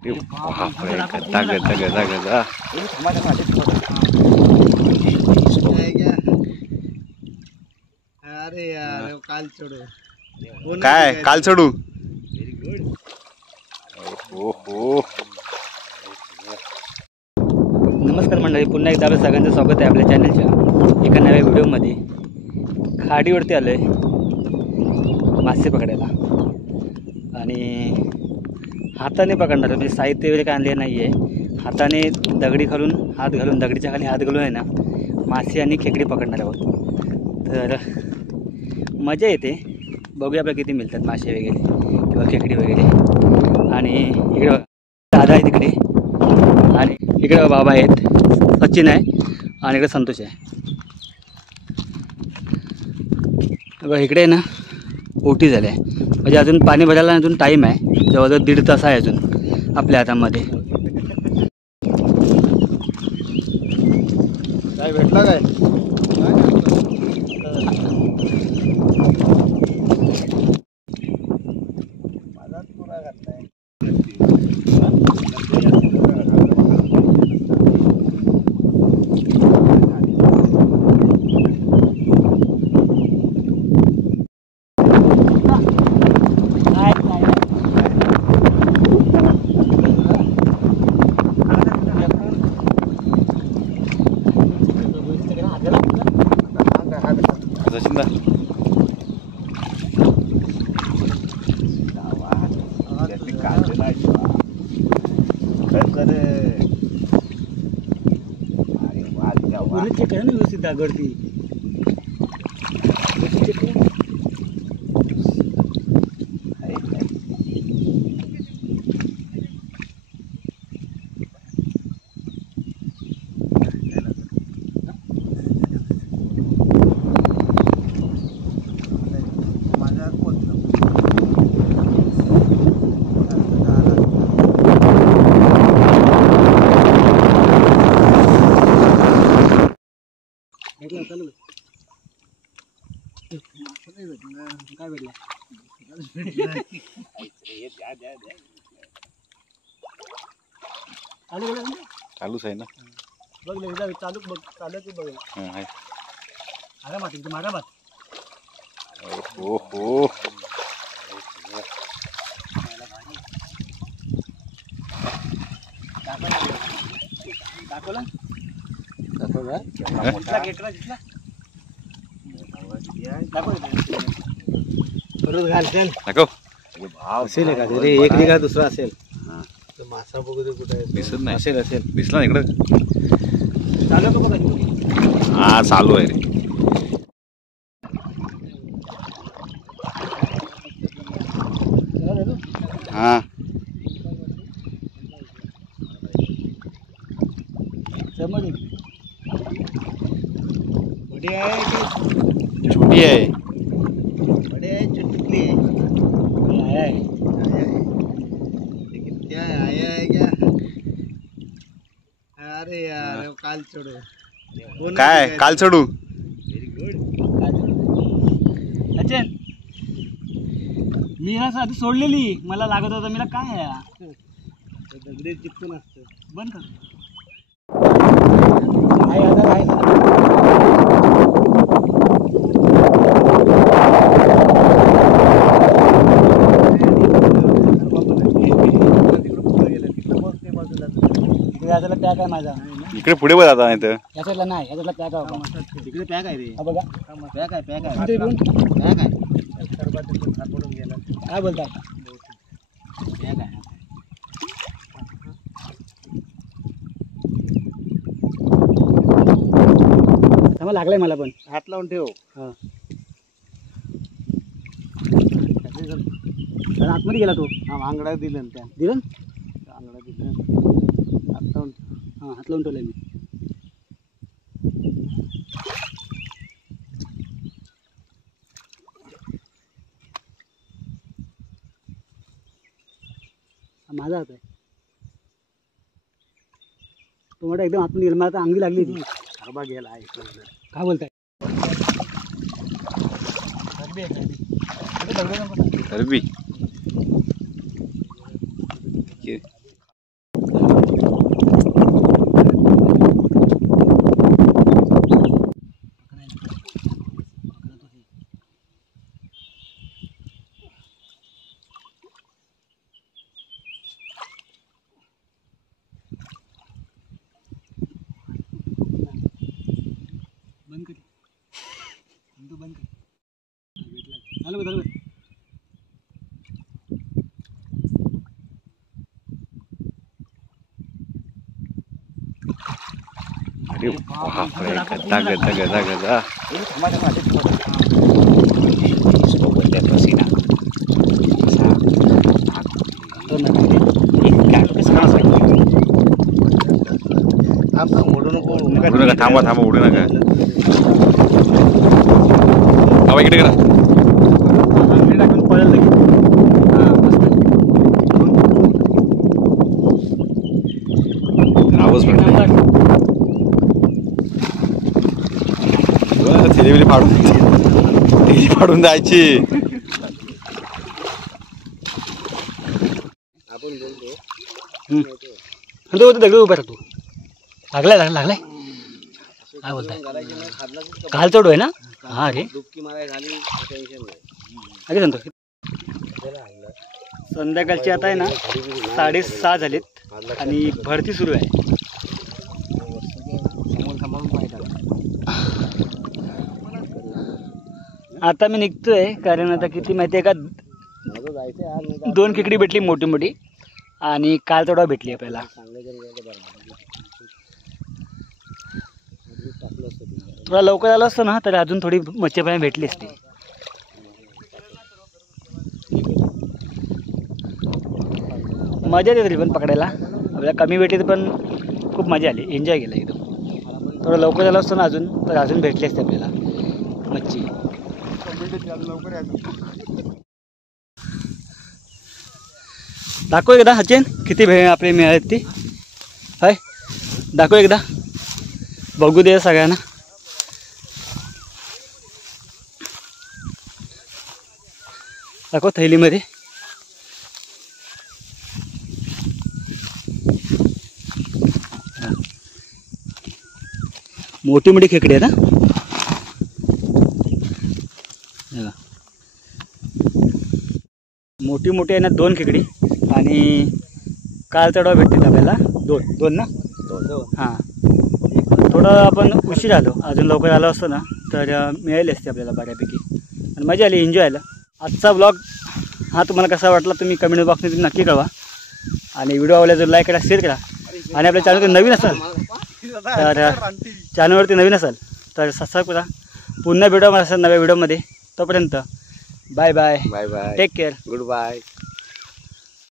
बापरे, गदा गदा गदा गदा. अरे यार काल चढू काय काल चढू. हो. नमस्कार मंडळी, पुन्हा एकदा आपल्या सगळ्यांचं स्वागत आहे आपल्या चॅनलच्या एका नव्या व्हिडिओमध्ये. खाडीवरती आलो आहे मासे पकडायला आणि हाताने पकडणार. म्हणजे साहित्य वगैरे काय आणले नाही आहे. हाताने दगडी घालून हात घालून दगडीच्या खाली हात घालून आहे ना मासे आणि खेकडी पकडणार आहोत. तर मजा येते. बघूया आपल्याला किती मिळतात मासे वगैरे किंवा खेकडी वगैरे. आणि इकडे दादा आहे तिकडे आणि इकडे बाबा आहेत, सचिन आहे आणि इकडे संतोष आहे. बघा इकडे ना ओटी झाली आहे. म्हणजे अजून पाणी भरायला अजून टाईम आहे, जवळजवळ 1.5 तास आहे अजून आपल्या हातामध्ये. काय भेटला काय माझाच पुरा घातलाय. सचिनदा चेक आहे ना व्यवस्थित दागडती. काय भेटलं चालूच आहे ना. बघ चालू बघ चालू की बघ. आरामात एकदम आरामात. हो. दाखवला परत घाल चल नको असेल का रे, एक निघा दुसरा असेल. तर मासा बघू दे कुठे दिसत नाही. असेल दिसला ना इकडं. चालू का बघा. हा चालू आहे रे. हा समोर बडी आहे की छोटी आहे. बडी आहे चुटकी आहे. क्या आहे क्या. अरे यार काल चढू काय काल चढू. सचिन मी ना आधी सोडलेली, मला लागत होता. मला काय आहे दगडी चिपकून असतं. बंद कर. याच्याला पॅक आहे माझा. इकडे पुढे बघ आता. नाही तर याच्यातला नाही, याच्यातला पॅक आहे बाबा. तिकडे पॅक आहे रे. हा बघा पॅक आहे पॅक पॅक आहे. सर्वात पडून गेला. काय बोलताय. पॅक आहे. त्यामुळे लागलाय मला पण. हात लावून ठेव. हा आतमध्ये गेला तो. हा आंगडा दिलं त्या दिलं आंगडा दिलं. हात लावून हां हात लावून ठेवलाय मी. माझा हात आहे तो. मोठा एकदम आतून गेला. मला तर अंगी लागली ती. हरबा गेला आहे. काय बोलताय. अरबी अरे बापरे, गदा गदा गदा गदा. ओढू नको उडू नका, थांबा थांबा, उडू नका. थांबा, इकडे करा. टाकून पळेल लगेच. हां मस्त. आवाज एक पण नंबर. थेली फाडून जायची. आपण बोलतो तो दगड उभा राहतो. लागलाय काय बोलताय? काल चढू आहे ना. हा रे डुबकी माराय झाली टेन्शन नाही. अरे सांगतो संध्याकाळची आता आहे ना 6:30 झालेत आणि भरती सुरू आहे. आता मी निघतोय कारण आता किती माहिती आहे का, माझं जायचं 2 खेकडी भेटली मोठी मोठी आणि काल चढवा भेटली आपल्याला. थोडा लवकर आलो असतो ना तर अजून थोडी मच्छी पाणी भेटली असती. मजा येते तरी पण पकडायला. आपल्याला कमी भेटली पण खूप मजा आली, एन्जॉय केला एकदम. थोडं लवकर आलो असतो ना अजून तर अजून भेटली असते आपल्याला मच्छी. दाखव एकदा सचिन किती आपले मिळालेत ती. हाय दाखव एकदा, बघू दे सगळ्यांना. दाखव थैलीमध्ये. मोठी मोठी खेकडी आहे ना. मोठी मोठी आहे ना 2 खेकडी आणि काल चढवा भेटते आपल्याला 2 ना. हां थोडं आपण उशीर आलो, अजून लवकर आलो असतो ना तर मिळाली असते आपल्याला बऱ्यापैकी. आणि मजा आली, एन्जॉय आला. आजचा ब्लॉग हा तुम्हाला कसा वाटला तुम्ही कमेंट बॉक्समध्ये नक्की कळवा. आणि व्हिडिओ आवडला जर लाईक करा, शेअर करा. आणि आपल्या चॅनलवरती नवीन असाल तर चॅनलवरती नवीन असाल तर सबस्क्राईब करा. पुन्हा भेटू मला नव्या व्हिडिओमध्ये. तोपर्यंत bye bye, bye bye, take care, good bye.